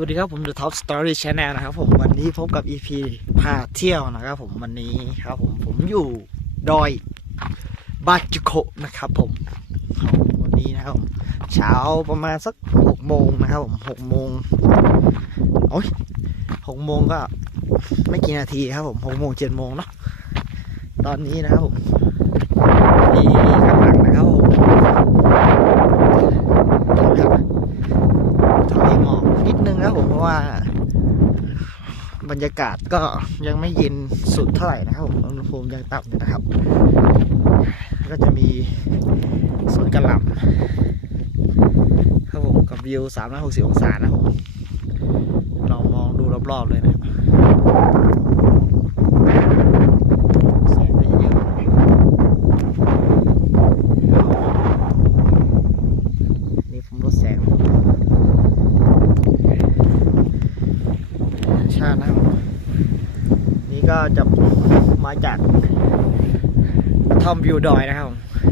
วัสดีครับผม The Top Story Channel นะครับผมวันนี้พบกับ EP พาเที่ยวนะครับผมวันนี้ครับผมผมอยู่ดอยบาจุโคนะครับผมวันนี้นะครับผมเช้าประมาณสักหกโมงนะครับผมหกโมงโอ้ยหกโมงก็ไม่กี่นาทีครับผมหกโมงเจ็ดโมงเนาะตอนนี้นะครับผมนี่ข้างหลังนะครับผมครับ ทะเลหมอก นิดนึงนะผมเพราะว่า บรรยากาศก็ยังไม่เย็นสุดเท่าไหร่นะครับผมอุณหภูมิยังต่ำอยู่นะครับ ก็จะมีสวนกระหล่ำครับผมกับวิว 360 องศานะครับผมลองมองดูรอบๆเลยนะครับแสงไม่เยอะนี่ผมลดแสง ชาตินะครับ นี่ก็จะมาจากกระท่อมวิวดอยนะครับ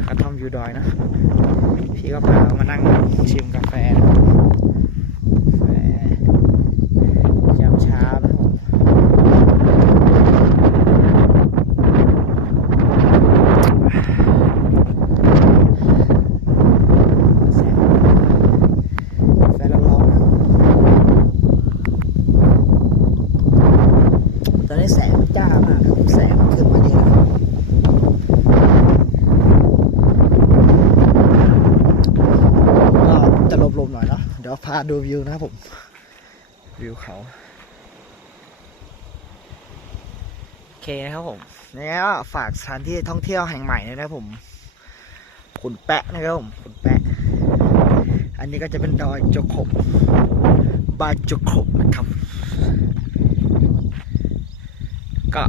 กระท่อมวิวดอยนะ พี่ก็พามานั่งชิมกาแฟนะครับกาแฟยามเช้านะครับผมแสงกาแฟร้อนๆนะครับ ตอ นี้แสงจ้ามากครับแสงขึ้นมานี่นะครับก็จะลมๆหน่อยเนาะเดี๋ยวพาดูวิวนะครับผม วิวเขาโอเคนะครับผมนี่ก็ฝากสถานที่ท่องเที่ยวแห่งใหม่นะครับผมขุนแปะนะครับผมขุนแปะ อันนี้ก็จะเป็นดอยจโคบาโจโคนะครับ ก็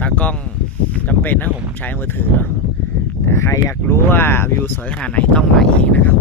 ตากล้องจำเป็นนะผมใช้มือถือเนอะแต่ใครอยากรู้ว่าวิวสวยขนาดไหนต้องมาเองนะครับ